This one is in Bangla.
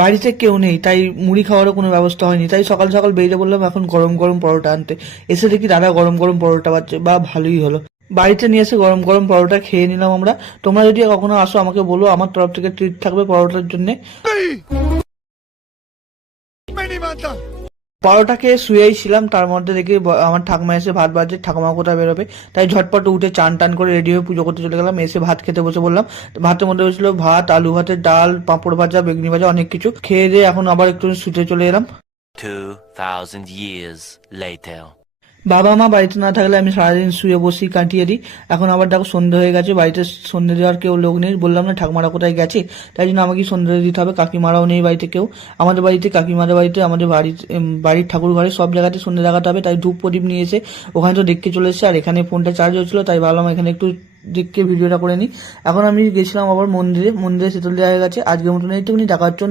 বাড়িতে কেউ নেই, তাই মুড়ি খাওয়ারও কোনো ব্যবস্থা হয়নি, তাই সকাল সকাল বেরিয়ে বললাম এখন গরম গরম পরোটা আনতে। এসে দেখি দাদা গরম গরম পরোটা বাচ্ছে, বা ভালোই হলো। বাড়িতে নিয়ে এসে গরম গরম পরোটা খেয়ে নিলাম আমরা। তোমরা যদি কখনো আসো আমাকে বলো, আমার তরফ থেকে ট্রিট থাকবে পরোটার জন্য। পরোটা খেয়ে শুয়েই ছিলাম, তার মধ্যে দেখি আমার ঠাকুমা এসে ভাত বাজছে, ঠাকুমা কোথায় বেরোবে, তাই ঝটপট উঠে চান টান করে রেডি হয়ে পুজো করতে চলে গেলাম। এসে ভাত খেতে বসে বললাম। ভাতের মধ্যে হয়েছিল ভাত, আলু ভাতের ডাল, পাঁপড় ভাজা, বেগুনি ভাজা, অনেক কিছু খেয়ে দিয়ে এখন আবার একটু শুতে চলে এলাম। 2000 years later. বাবা মা বাড়িতে না থাকলে আমি সারাদিন শুয়ে বসি কাটিয়ে দিই। এখন আবার দেখো সন্ধে হয়ে গেছে, বাড়িতে সন্ধে দেওয়ার কেউ লোক নেই। বললাম না ঠাকুমারা কোথায় গেছে, তাই জন্য আমাকে সন্ধে দিতে হবে। কাকিমারাও নেই বাড়িতে কেউ। আমাদের বাড়িতে, কাকিমাদের বাড়িতে, আমাদের বাড়ির ঠাকুর ঘরে সব জায়গাতে সন্ধে দেখাতে হবে, তাই ধূপ প্রদীপ নিয়ে এসে ওখানে তো দেখতে চলে এসেছে। আর এখানে ফোনটা চার্জ হচ্ছিল, তাই ভাবলাম এখানে একটু দেখে ভিডিওটা করে নিই। এখন আমি গেছিলাম আবার মন্দিরে, মন্দিরে শীতল দেওয়া হয়ে গেছে। আজকের মতন এইটুকুনি, দেখার জন্য।